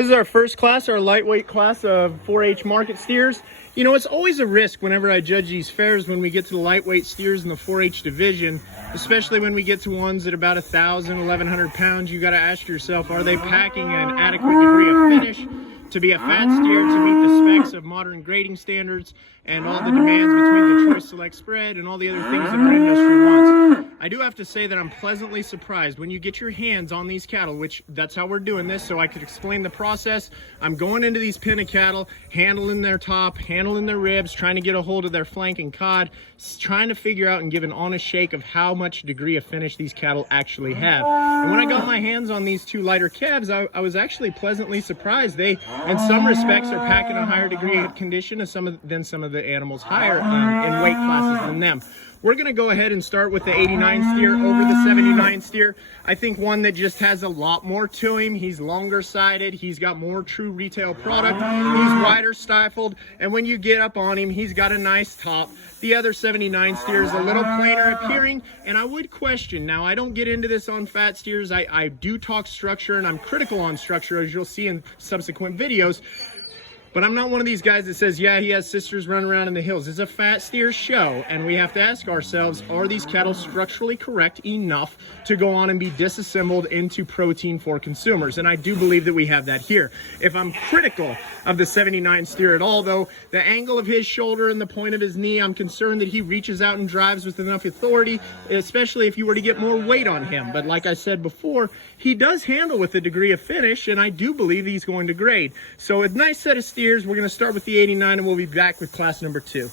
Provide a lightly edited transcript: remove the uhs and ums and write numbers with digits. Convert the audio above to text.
This is our first class, our lightweight class of 4-H market steers. You know, it's always a risk whenever I judge these fairs when we get to the lightweight steers in the 4-H division, especially when we get to ones at about 1,000, 1,100 pounds. You got to ask yourself, are they packing an adequate degree of finish to be a fat steer, to meet the specs of modern grading standards and all the demands between the choice select spread and all the other things that our industry wants. I do have to say that I'm pleasantly surprised when you get your hands on these cattle, which that's how we're doing this, so I could explain the process. I'm going into these pen of cattle, handling their top, handling their ribs, trying to get a hold of their flank and cod, trying to figure out and give an honest shake of how much degree of finish these cattle actually have. And when I got my hands on these two lighter calves, I was actually pleasantly surprised. They, in some respects, are packing a higher degree of condition than some of the animals higher in weight classes than them. We're going to go ahead and start with the 89 steer over the 79 steer. I think one that just has a lot more to him. He's longer sided. He's got more true retail product. He's wider stifled. And when you get up on him, he's got a nice top. The other 79 steer is a little plainer appearing. And I would question, now I don't get into this on fat steers. I do talk structure and I'm critical on structure, as you'll see in subsequent videos. But I'm not one of these guys that says, yeah, he has sisters running around in the hills. It's a fat steer show, and we have to ask ourselves, are these cattle structurally correct enough to go on and be disassembled into protein for consumers? And I do believe that we have that here. If I'm critical of the 79 steer at all, though, the angle of his shoulder and the point of his knee, I'm concerned that he reaches out and drives with enough authority, especially if you were to get more weight on him. But like I said before, he does handle with a degree of finish, and I do believe he's going to grade. So a nice set of steers. We're going to start with the 89 and we'll be back with class number 2.